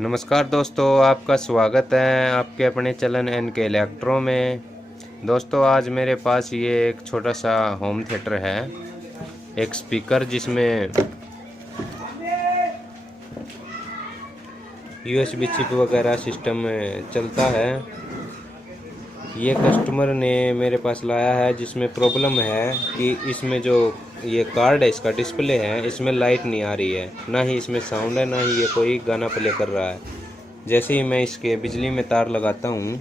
नमस्कार दोस्तों, आपका स्वागत है आपके अपने चलन NK इलेक्ट्रो में। दोस्तों, आज मेरे पास ये एक छोटा सा होम थिएटर है, एक स्पीकर जिसमें USB चिप वगैरह सिस्टम चलता है। ये कस्टमर ने मेरे पास लाया है जिसमें प्रॉब्लम है कि इसमें जो ये कार्ड है, इसका डिस्प्ले है, इसमें लाइट नहीं आ रही है, ना ही इसमें साउंड है, ना ही ये कोई गाना प्ले कर रहा है। जैसे ही मैं इसके बिजली में तार लगाता हूँ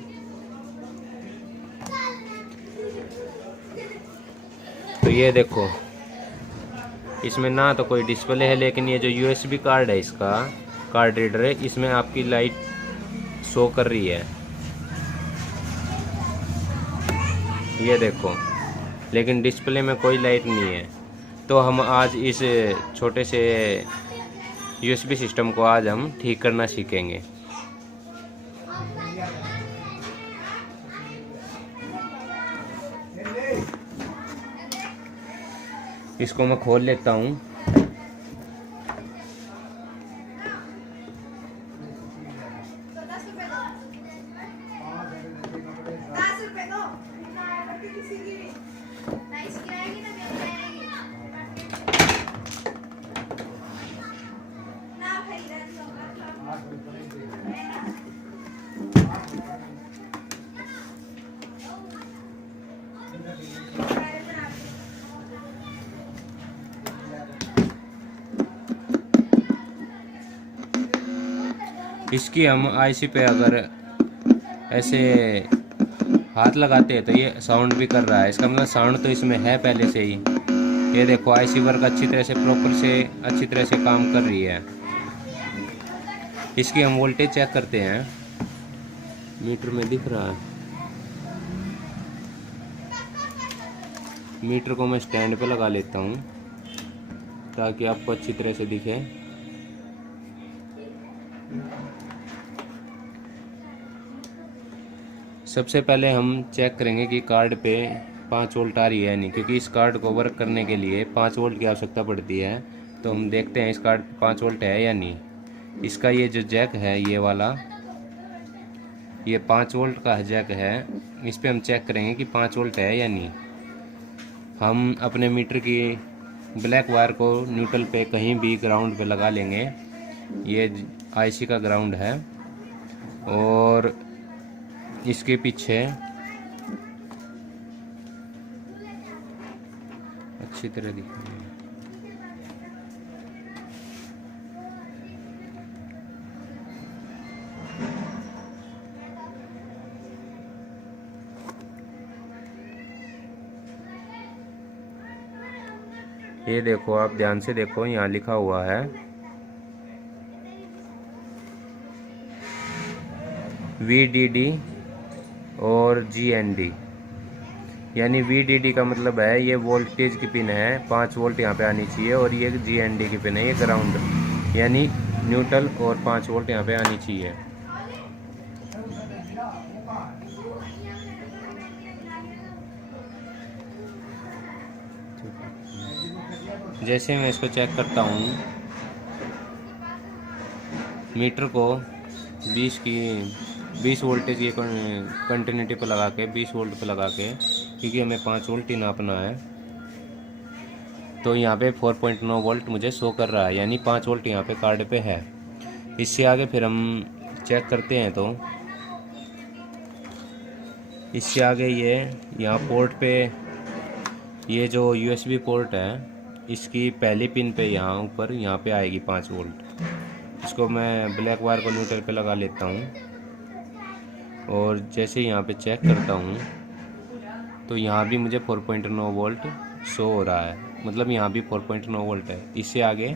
तो ये देखो, इसमें ना तो कोई डिस्प्ले है, लेकिन ये जो USB कार्ड है, इसका कार्ड रीडर है, इसमें आपकी लाइट शो कर रही है, ये देखो, लेकिन डिस्प्ले में कोई लाइट नहीं है। तो हम आज इस छोटे से USB सिस्टम को आज हम ठीक करना सीखेंगे। इसको मैं खोल लेता हूँ। इसकी हम IC पे अगर ऐसे हाथ लगाते हैं तो ये साउंड भी कर रहा है, इसका मतलब साउंड तो इसमें है पहले से ही। ये देखो, IC वर्क अच्छी तरह से अच्छी तरह से काम कर रही है। इसकी हम वोल्टेज चेक करते हैं, मीटर में दिख रहा है। मीटर को मैं स्टैंड पे लगा लेता हूँ ताकि आपको अच्छी तरह से दिखे। सबसे पहले हम चेक करेंगे कि कार्ड पे 5 वोल्ट आ रही है नहीं, क्योंकि इस कार्ड को वर्क करने के लिए 5 वोल्ट की आवश्यकता पड़ती है। तो हम देखते हैं इस कार्ड पे 5 वोल्ट है या नहीं। इसका ये जो जैक है, ये वाला, ये 5 वोल्ट का जैक है। इस पे हम चेक करेंगे कि 5 वोल्ट है या नहीं। हम अपने मीटर की ब्लैक वायर को न्यूट्रल पे कहीं भी ग्राउंड पे लगा लेंगे। ये IC का ग्राउंड है और इसके पीछे अच्छी तरह दिखेंगे। ये देखो, आप ध्यान से देखो, यहाँ लिखा हुआ है VDD और GND। यानी VDD का मतलब है ये वोल्टेज की पिन है, 5 वोल्ट यहाँ पे आनी चाहिए, और ये GND की पिन है, ये ग्राउंड, यानी न्यूट्रल, और 5 वोल्ट यहाँ पे आनी चाहिए। जैसे मैं इसको चेक करता हूँ, मीटर को 20 वोल्टेज की कंटिन्यूटी पर लगा के, 20 वोल्ट पर लगा के, क्योंकि हमें 5 वोल्ट ही नापना है, तो यहाँ पे 4.9 वोल्ट मुझे शो कर रहा है, यानी 5 वोल्ट यहाँ पे कार्ड पे है। इससे आगे फिर हम चेक करते हैं, तो इससे आगे ये यहाँ पोर्ट पे, ये जो USB पोर्ट है, इसकी पहली पिन पे यहाँ ऊपर यहाँ पे आएगी 5 वोल्ट। इसको मैं ब्लैक वायर को न्यूट्रल पे लगा लेता हूँ और जैसे यहाँ पे चेक करता हूँ तो यहाँ भी मुझे 4.9 वोल्ट शो हो रहा है, मतलब यहाँ भी 4.9 वोल्ट है। इससे आगे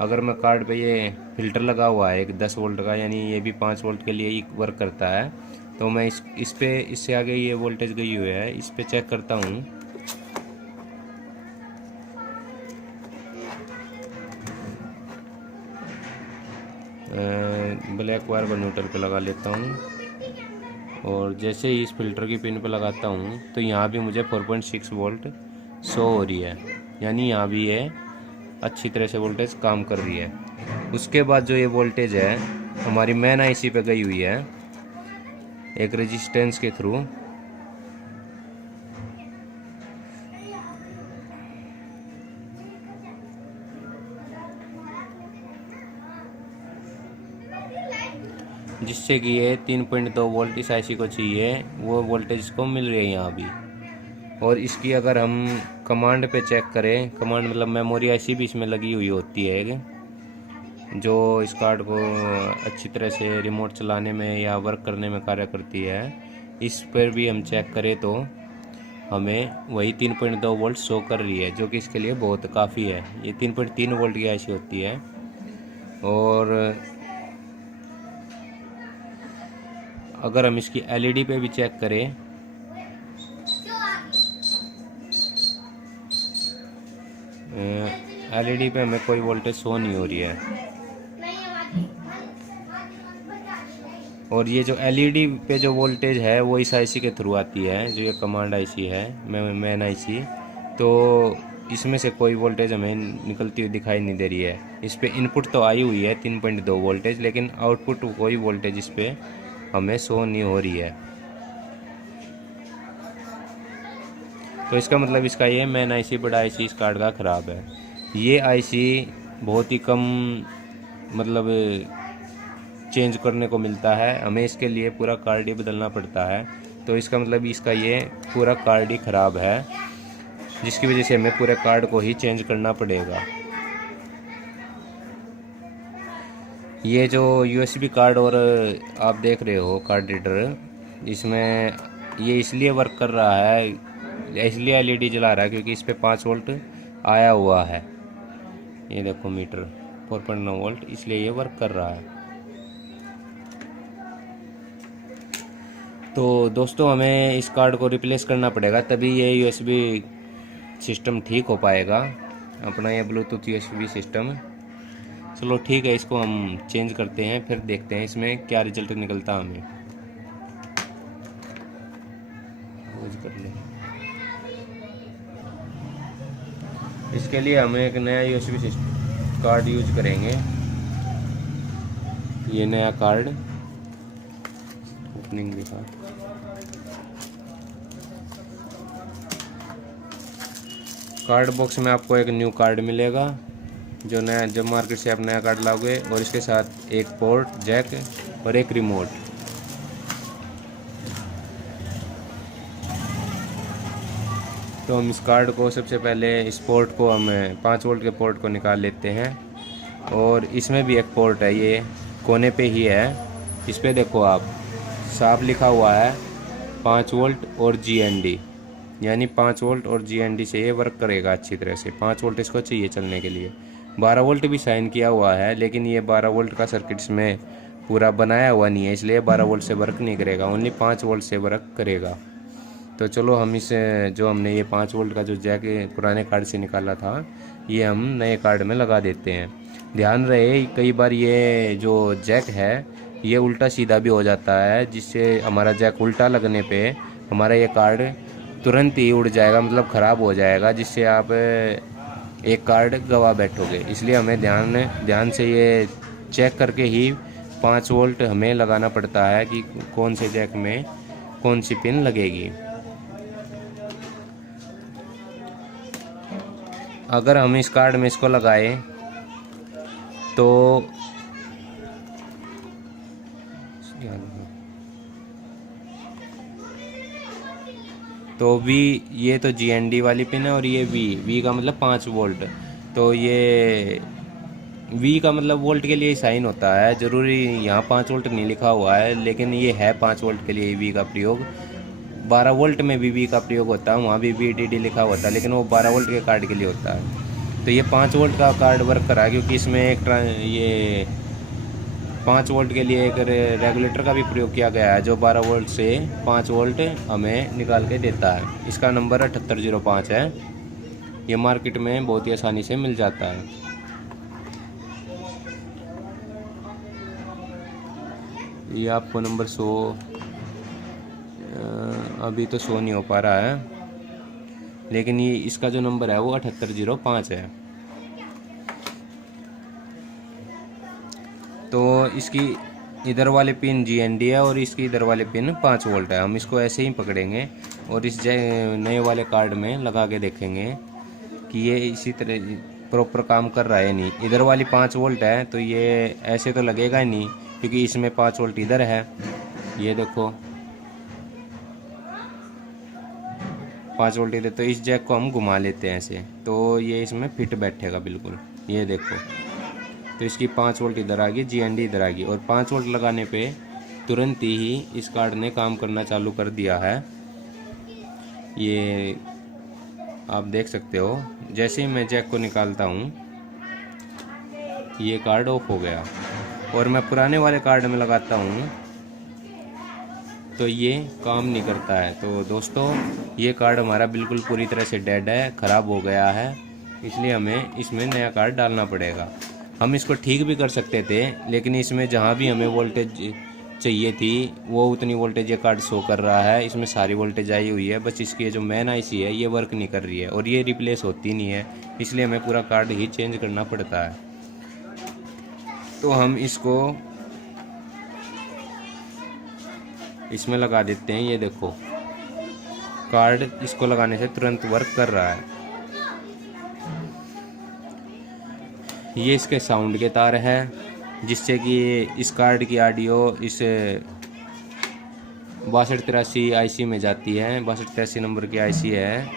अगर मैं कार्ड पे, ये फिल्टर लगा हुआ है एक 10 वोल्ट का, यानी ये भी 5 वोल्ट के लिए ही वर्क करता है, तो मैं इस पे, इससे आगे ये वोल्टेज गई हुई है, इस पे चेक करता हूँ। ब्लैक वायर को न्यूट्रल पे लगा लेता हूँ और जैसे ही इस फिल्टर की पिन पे लगाता हूँ तो यहाँ भी मुझे 4.6 वोल्ट शो हो रही है, यानी यहाँ भी ये अच्छी तरह से वोल्टेज काम कर रही है। उसके बाद जो ये वोल्टेज है हमारी मेन आईसी पे गई हुई है एक रेजिस्टेंस के थ्रू। जिससे कि ये 3.2 वोल्ट इस आईसी को चाहिए, वो वोल्टेज इसको मिल रही है यहाँ भी। और इसकी अगर हम कमांड पे चेक करें, कमांड मतलब मेमोरी आईसी भी इसमें लगी हुई होती है जो इस कार्ड को अच्छी तरह से रिमोट चलाने में या वर्क करने में कार्य करती है। इस पर भी हम चेक करें तो हमें वही 3.2 वोल्ट शो कर रही है, जो कि इसके लिए बहुत काफ़ी है। ये 3.3 वोल्ट की आईसी होती है। और अगर हम इसकी एलईडी पे भी चेक करें, एलईडी पे हमें कोई वोल्टेज शो नहीं हो रही है। और ये जो एलईडी पे जो वोल्टेज है वो इस आईसी के थ्रू आती है, जो ये कमांड आईसी है, मेन आईसी। तो इसमें से कोई वोल्टेज हमें निकलती हुई दिखाई नहीं दे रही है। इस पे इनपुट तो आई हुई है 3.2 वोल्टेज, लेकिन आउटपुट कोई वोल्टेज इस पे हमें शो नहीं हो रही है। तो इसका मतलब इसका ये मेन आईसी बड़ा आईसी इस कार्ड का ख़राब है। ये आईसी बहुत ही कम मतलब चेंज करने को मिलता है, हमें इसके लिए पूरा कार्ड ही बदलना पड़ता है। तो इसका मतलब इसका ये पूरा कार्ड ही ख़राब है, जिसकी वजह से हमें पूरे कार्ड को ही चेंज करना पड़ेगा। ये जो यूएसबी कार्ड और आप देख रहे हो कार्ड रीडर, इसमें ये इसलिए वर्क कर रहा है, इसलिए एलईडी जला रहा है क्योंकि इस पे 5 वोल्ट आया हुआ है। ये देखो मीटर 4.9 वोल्ट, इसलिए ये वर्क कर रहा है। तो दोस्तों हमें इस कार्ड को रिप्लेस करना पड़ेगा, तभी ये यूएसबी सिस्टम ठीक हो पाएगा, अपना ये ब्लूटूथ यूएसबी सिस्टम। चलो ठीक है, इसको हम चेंज करते हैं, फिर देखते हैं इसमें क्या रिजल्ट निकलता हमें। कर ले। इसके लिए हम एक नया यूएसबी कार्ड यूज करेंगे। ये नया कार्ड ओपनिंग दिखा, कार्ड बॉक्स में आपको एक न्यू कार्ड मिलेगा, जो नया जब मार्केट से आप नया कार्ड लाओगे, और इसके साथ एक पोर्ट जैक और एक रिमोट। तो हम इस कार्ड को सबसे पहले इस पोर्ट को हम 5 वोल्ट के पोर्ट को निकाल लेते हैं। और इसमें भी एक पोर्ट है, ये कोने पे ही है, इस पर देखो आप साफ लिखा हुआ है 5 वोल्ट और GND, यानी 5 वोल्ट और GND से ये वर्क करेगा अच्छी तरह से। 5 वोल्ट इसको चाहिए चलने के लिए। 12 वोल्ट भी साइन किया हुआ है, लेकिन ये 12 वोल्ट का सर्किट इसमें पूरा बनाया हुआ नहीं है, इसलिए 12 वोल्ट से वर्क नहीं करेगा, ओनली 5 वोल्ट से वर्क करेगा। तो चलो हम इसे, जो हमने ये 5 वोल्ट का जो जैक पुराने कार्ड से निकाला था, ये हम नए कार्ड में लगा देते हैं। ध्यान रहे कई बार ये जो जैक है ये उल्टा सीधा भी हो जाता है, जिससे हमारा जैक उल्टा लगने पे हमारा ये कार्ड तुरंत ही उड़ जाएगा, मतलब ख़राब हो जाएगा, जिससे आप एक कार्ड गवा बैठोगे। इसलिए हमें ध्यान से ये चेक करके ही 5 वोल्ट हमें लगाना पड़ता है कि कौन से जैक में कौन सी पिन लगेगी। अगर हम इस कार्ड में इसको लगाए तो वी, ये तो GND वाली पिन है, और ये वी का मतलब 5 वोल्ट। तो ये वी का मतलब वोल्ट के लिए ही साइन होता है, ज़रूरी यहाँ 5 वोल्ट नहीं लिखा हुआ है, लेकिन ये है 5 वोल्ट के लिए वी का प्रयोग। 12 वोल्ट में भी वी का प्रयोग होता है, वहाँ भी VDD लिखा होता है, लेकिन वो 12 वोल्ट के कार्ड के लिए होता है। तो ये 5 वोल्ट का कार्ड वर्क करा, क्योंकि इसमें एक ये 5 वोल्ट के लिए एक रेगुलेटर का भी प्रयोग किया गया है, जो 12 वोल्ट से 5 वोल्ट हमें निकाल के देता है। इसका नंबर 7805 है, ये मार्केट में बहुत ही आसानी से मिल जाता है। ये आपको नंबर 100 अभी तो शो नहीं हो पा रहा है, लेकिन ये इसका जो नंबर है वो 7805 है। तो इसकी इधर वाले पिन GND है और इसकी इधर वाले पिन 5 वोल्ट है। हम इसको ऐसे ही पकड़ेंगे और इस नए वाले कार्ड में लगा के देखेंगे कि ये इसी तरह प्रॉपर काम कर रहा है नहीं। इधर वाली 5 वोल्ट है तो ये ऐसे तो लगेगा ही नहीं, क्योंकि इसमें 5 वोल्ट इधर है। ये देखो 5 वोल्ट इधर, तो इस जैक को हम घुमा लेते हैं ऐसे, तो ये इसमें फिट बैठेगा बिल्कुल। ये देखो, तो इसकी 5 वोल्ट इधर आ गई, GND इधर आ गई, और 5 वोल्ट लगाने पे तुरंत ही इस कार्ड ने काम करना चालू कर दिया है। ये आप देख सकते हो, जैसे ही मैं जैक को निकालता हूँ ये कार्ड ऑफ हो गया, और मैं पुराने वाले कार्ड में लगाता हूँ तो ये काम नहीं करता है। तो दोस्तों ये कार्ड हमारा बिल्कुल पूरी तरह से डेड है, ख़राब हो गया है, इसलिए हमें इसमें नया कार्ड डालना पड़ेगा। हम इसको ठीक भी कर सकते थे, लेकिन इसमें जहाँ भी हमें वोल्टेज चाहिए थी वो उतनी वोल्टेज ये कार्ड शो कर रहा है। इसमें सारी वोल्टेज आई हुई है, बस इसकी जो मेन IC है ये वर्क नहीं कर रही है, और ये रिप्लेस होती नहीं है, इसलिए हमें पूरा कार्ड ही चेंज करना पड़ता है। तो हम इसको इसमें लगा देते हैं। ये देखो कार्ड इसको लगाने से तुरंत वर्क कर रहा है। ये इसके साउंड के तार है, जिससे कि इस कार्ड की ऑडियो इस 6283 IC में जाती है। 6283 नंबर की IC है।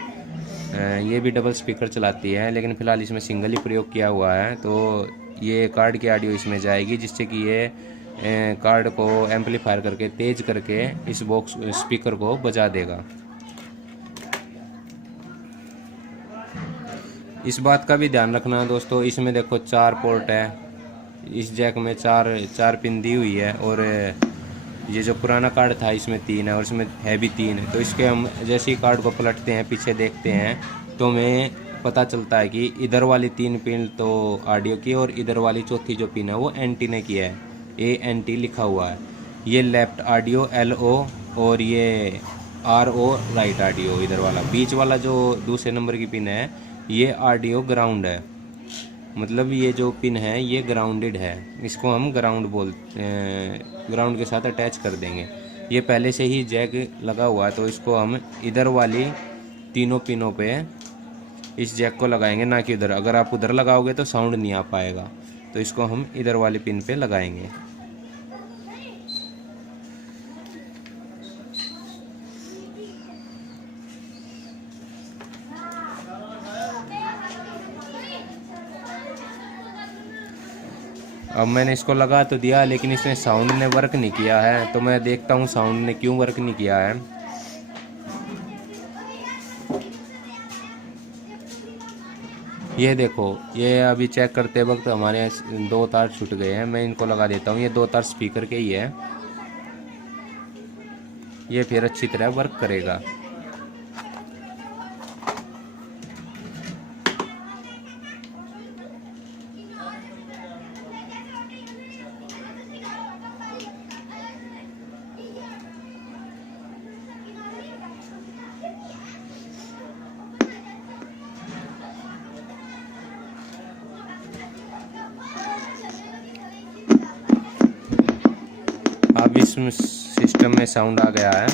ये भी डबल स्पीकर चलाती है, लेकिन फ़िलहाल इसमें सिंगल ही प्रयोग किया हुआ है। तो ये कार्ड की ऑडियो इसमें जाएगी, जिससे कि ये कार्ड को एम्पलीफायर करके तेज करके इस बॉक्स स्पीकर को बजा देगा। इस बात का भी ध्यान रखना दोस्तों, इसमें देखो 4 पोर्ट है, इस जैक में चार पिन दी हुई है, और ये जो पुराना कार्ड था इसमें 3 है और इसमें है भी 3 है। तो इसके हम जैसे ही कार्ड को पलटते हैं, पीछे देखते हैं, तो हमें पता चलता है कि इधर वाली 3 पिन तो ऑडियो की, और इधर वाली चौथी जो पिन है वो एंटीने की है, ANT लिखा हुआ है। ये लेफ्ट ऑडियो LO, और ये RO राइट ऑडियो। इधर वाला बीच वाला जो दूसरे नंबर की पिन है ये ऑडियो ग्राउंड है, मतलब ये जो पिन है ये ग्राउंडेड है। इसको हम ग्राउंड के साथ अटैच कर देंगे। ये पहले से ही जैक लगा हुआ है, तो इसको हम इधर वाली तीनों पिनों पे इस जैक को लगाएंगे, ना कि उधर। अगर आप उधर लगाओगे तो साउंड नहीं आ पाएगा, तो इसको हम इधर वाले पिन पे लगाएंगे। अब मैंने इसको लगा तो दिया, लेकिन इसने साउंड ने वर्क नहीं किया है, तो मैं देखता हूँ साउंड ने क्यों वर्क नहीं किया है। ये देखो, ये अभी चेक करते वक्त हमारे 2 तार छूट गए हैं। मैं इनको लगा देता हूँ, ये 2 तार स्पीकर के ही है, ये फिर अच्छी तरह वर्क करेगा। अब इस सिस्टम में साउंड आ गया है।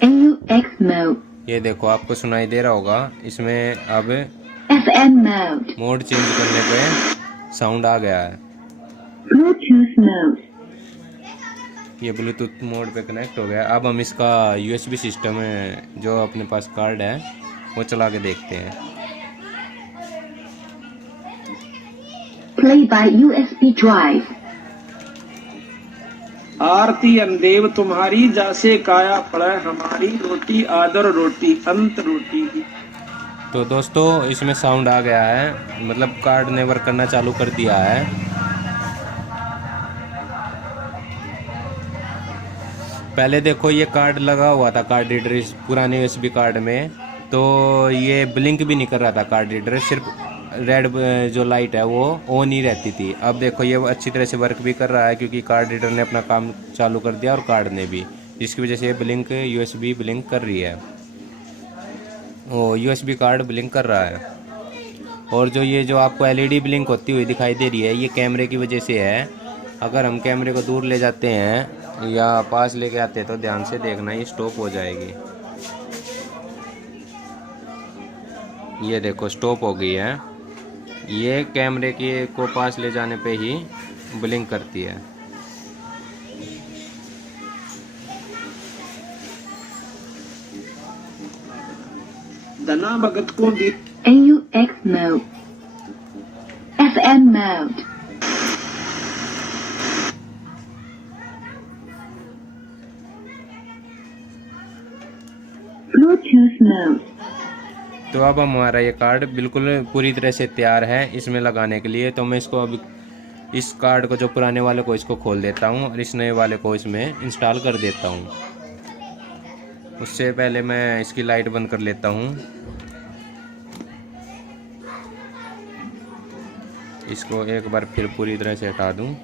AUX mode। ये देखो आपको सुनाई दे रहा होगा, इसमें अब FM mode। मोड चेंज करने पे साउंड आ गया है। Bluetooth mode। ये ब्लूटूथ मोड पे कनेक्ट हो गया। अब हम इसका USB सिस्टम जो अपने पास कार्ड है वो चला के देखते हैं। Play by USB drive। आरती अंदेव तुम्हारी, जासे काया पड़े हमारी, रोटी आदर रोटी अंत रोटी की। तो दोस्तों इसमें साउंड आ गया है, मतलब कार्ड ने वर्क करना चालू कर दिया है। पहले देखो ये कार्ड लगा हुआ था, कार्ड रीडर इस पुराने USB कार्ड में, तो ये ब्लिंक भी नहीं कर रहा था कार्ड रीडर, सिर्फ रेड जो लाइट है वो ऑन ही रहती थी। अब देखो ये अच्छी तरह से वर्क भी कर रहा है, क्योंकि कार्ड रीडर ने अपना काम चालू कर दिया और कार्ड ने भी, जिसकी वजह से ये ब्लिंक USB ब्लिंक कर रही है, वो USB कार्ड ब्लिंक कर रहा है। और जो ये जो आपको एलईडी ब्लिंक होती हुई दिखाई दे रही है, ये कैमरे की वजह से है। अगर हम कैमरे को दूर ले जाते हैं या पास लेके आते हैं तो ध्यान से देखना, ये स्टॉप हो जाएगी। ये देखो स्टॉप हो गई है। ये कैमरे के को पास ले जाने पे ही ब्लिंक करती है। धना भगत को भी AUX mode. FM mode. Bluetooth mode. तो अब हमारा ये कार्ड बिल्कुल पूरी तरह से तैयार है इसमें लगाने के लिए। तो मैं इसको अभी इस कार्ड को, जो पुराने वाले को, इसको खोल देता हूँ और इस नए वाले को इसमें इंस्टॉल कर देता हूँ। उससे पहले मैं इसकी लाइट बंद कर लेता हूँ। इसको एक बार फिर पूरी तरह से हटा दूँ।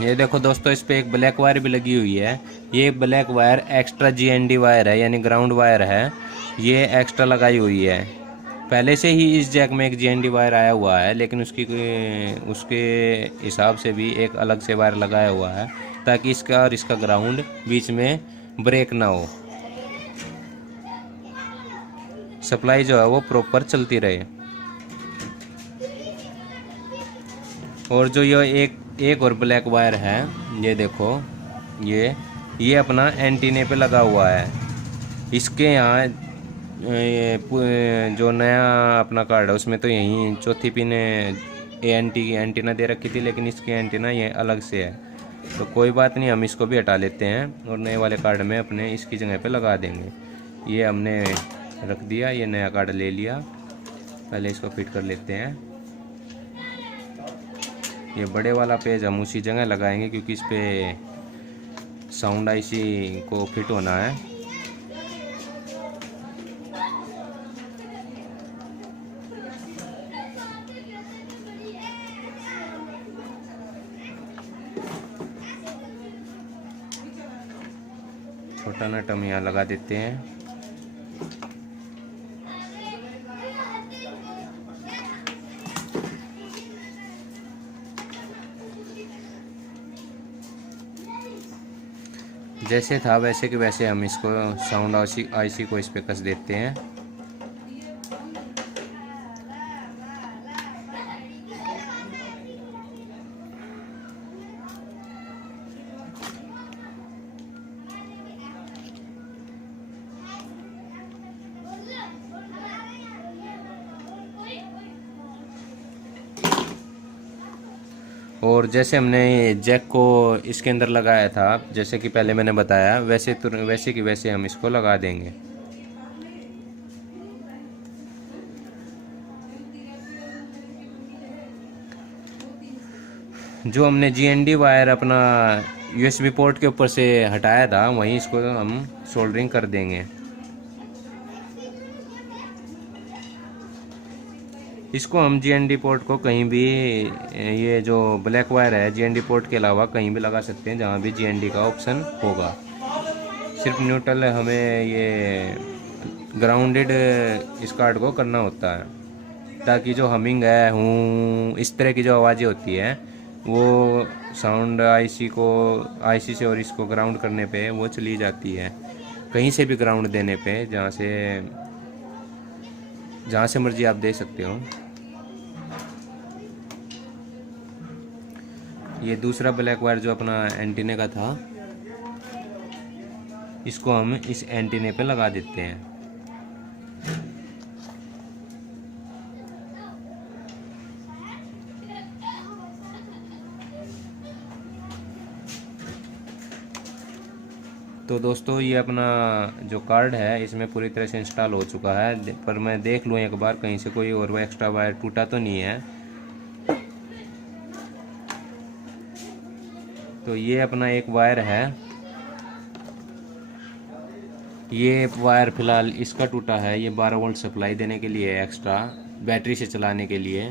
ये देखो दोस्तों, इस पे एक ब्लैक वायर भी लगी हुई है। ये black wire extra GND wire है, यानी ग्राउंड वायर है। ये एक्स्ट्रा लगाई हुई है। पहले से ही इस जैक में एक GND वायर आया हुआ है, लेकिन उसके हिसाब से भी एक अलग से वायर लगाया हुआ है, ताकि इसका और इसका ग्राउंड बीच में ब्रेक ना हो, सप्लाई जो है वो प्रॉपर चलती रहे। और जो ये एक और ब्लैक वायर है, ये देखो, ये अपना एंटीने पे लगा हुआ है। इसके यहाँ जो नया अपना कार्ड है उसमें तो यहीं चौथी पिन एंटीना दे रखी थी, लेकिन इसकी एंटीना ये अलग से है। तो कोई बात नहीं, हम इसको भी हटा लेते हैं और नए वाले कार्ड में अपने इसकी जगह पे लगा देंगे। ये हमने रख दिया, ये नया कार्ड ले लिया। पहले इसको फिट कर लेते हैं। ये बड़े वाला पेज हम उसी जगह लगाएंगे, क्योंकि इस पे साउंड IC को फिट होना है। छोटा नट हम यहाँ लगा देते हैं। जैसे था वैसे कि वैसे हम इसको साउंड IC को इस पे कस देते हैं। और जैसे हमने जैक को इसके अंदर लगाया था, जैसे कि पहले मैंने बताया, वैसे कि वैसे हम इसको लगा देंगे। जो हमने GND वायर अपना USB पोर्ट के ऊपर से हटाया था, वहीं इसको हम सोल्डरिंग कर देंगे। इसको हम GND पोर्ट को कहीं भी, ये जो ब्लैक वायर है GND पोर्ट के अलावा कहीं भी लगा सकते हैं जहाँ भी GND का ऑप्शन होगा। सिर्फ न्यूट्रल हमें ये ग्राउंडेड इस कार्ड को करना होता है, ताकि जो हमिंग है, हूँ, इस तरह की जो आवाज़ें होती है वो साउंड IC से और इसको ग्राउंड करने पे वो चली जाती है। कहीं से भी ग्राउंड देने पे, जहाँ से मर्जी आप दे सकते हो। ये दूसरा ब्लैक वायर जो अपना एंटीने का था, इसको हम इस एंटीने पे लगा देते हैं। तो दोस्तों ये अपना जो कार्ड है इसमें पूरी तरह से इंस्टॉल हो चुका है, पर मैं देख लूँ एक बार कहीं से कोई और वो एक्स्ट्रा वायर टूटा तो नहीं है। तो ये अपना एक वायर है, ये वायर फिलहाल इसका टूटा है। ये 12 वोल्ट सप्लाई देने के लिए एक्स्ट्रा बैटरी से चलाने के लिए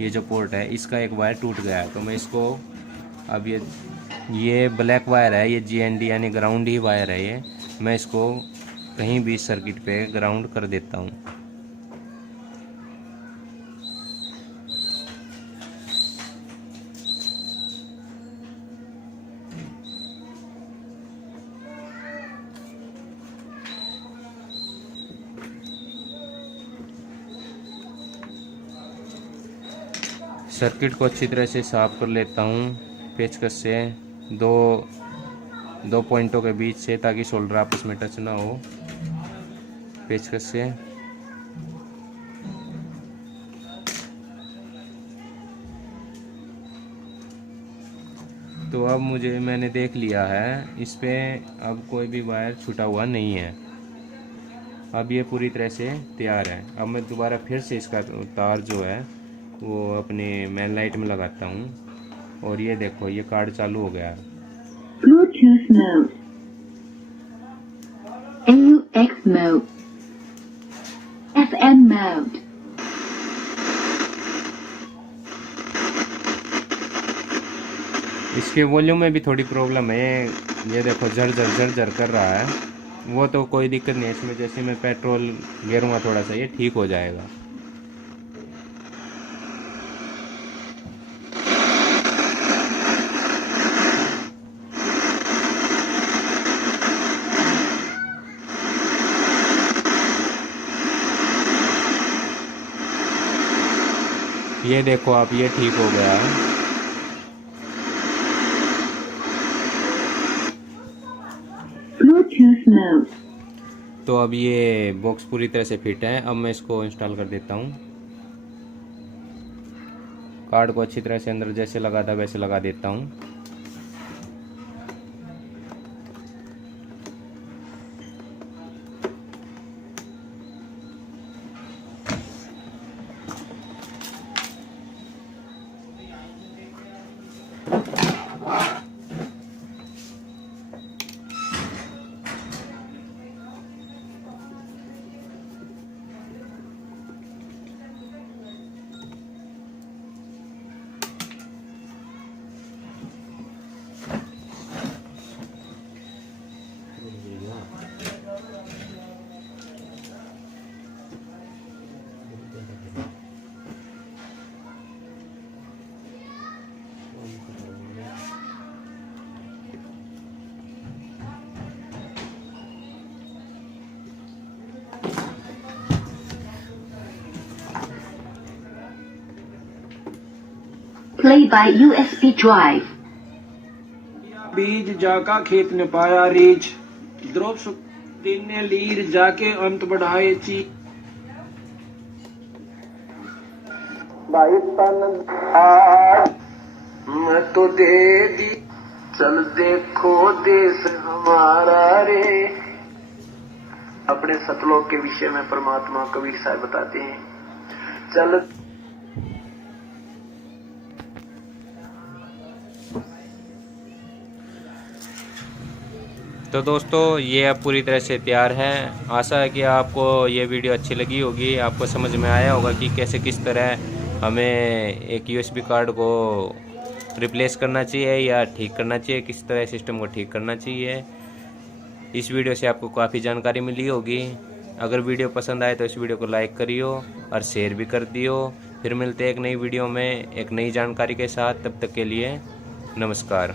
ये जो पोर्ट है इसका एक वायर टूट गया है। तो मैं इसको अब ये ब्लैक वायर है, ये GND यानी ग्राउंड ही वायर है। ये मैं इसको कहीं भी सर्किट पे ग्राउंड कर देता हूँ। सर्किट को अच्छी तरह से साफ कर लेता हूँ पेचकस से दो पॉइंटों के बीच से, ताकि शोल्डर आपस में टच ना हो पेचकस से। तो अब मैंने देख लिया है इस पे अब कोई भी वायर छूटा हुआ नहीं है। अब ये पूरी तरह से तैयार है। अब मैं दोबारा फिर से इसका तार जो है वो अपने मेन लाइट में लगाता हूँ और ये देखो ये कार्ड चालू हो गया है। Bluetooth mode. AUX mode. FM mode. इसके वॉल्यूम में भी थोड़ी प्रॉब्लम है, ये देखो झर कर रहा है। वो तो कोई दिक्कत नहीं है इसमें, जैसे मैं पेट्रोल गेरूँगा थोड़ा सा ये ठीक हो जाएगा। ये देखो आप, ये ठीक हो गया है। Bluetooth mode. तो अब ये बॉक्स पूरी तरह से फिट है। अब मैं इसको इंस्टॉल कर देता हूँ। कार्ड को अच्छी तरह से अंदर जैसे लगा था वैसे लगा देता हूँ। Play by USB drive. बीज जाका खेत ने पाया रीछ, द्रौपदी ने लीर जाके अंत बढ़ाए ची। भाई तन मैं तो दे दी, चल देखो देश हमारा रे। अपने सतलोक के विषय में परमात्मा कबीर साहब बताते हैं, चल। तो दोस्तों ये अब पूरी तरह से तैयार है। आशा है कि आपको ये वीडियो अच्छी लगी होगी, आपको समझ में आया होगा कि कैसे किस तरह हमें एक USB कार्ड को रिप्लेस करना चाहिए या ठीक करना चाहिए, किस तरह सिस्टम को ठीक करना चाहिए। इस वीडियो से आपको काफ़ी जानकारी मिली होगी। अगर वीडियो पसंद आए तो इस वीडियो को लाइक करियो और शेयर भी कर दियो। फिर मिलते हैं एक नई वीडियो में एक नई जानकारी के साथ। तब तक के लिए नमस्कार।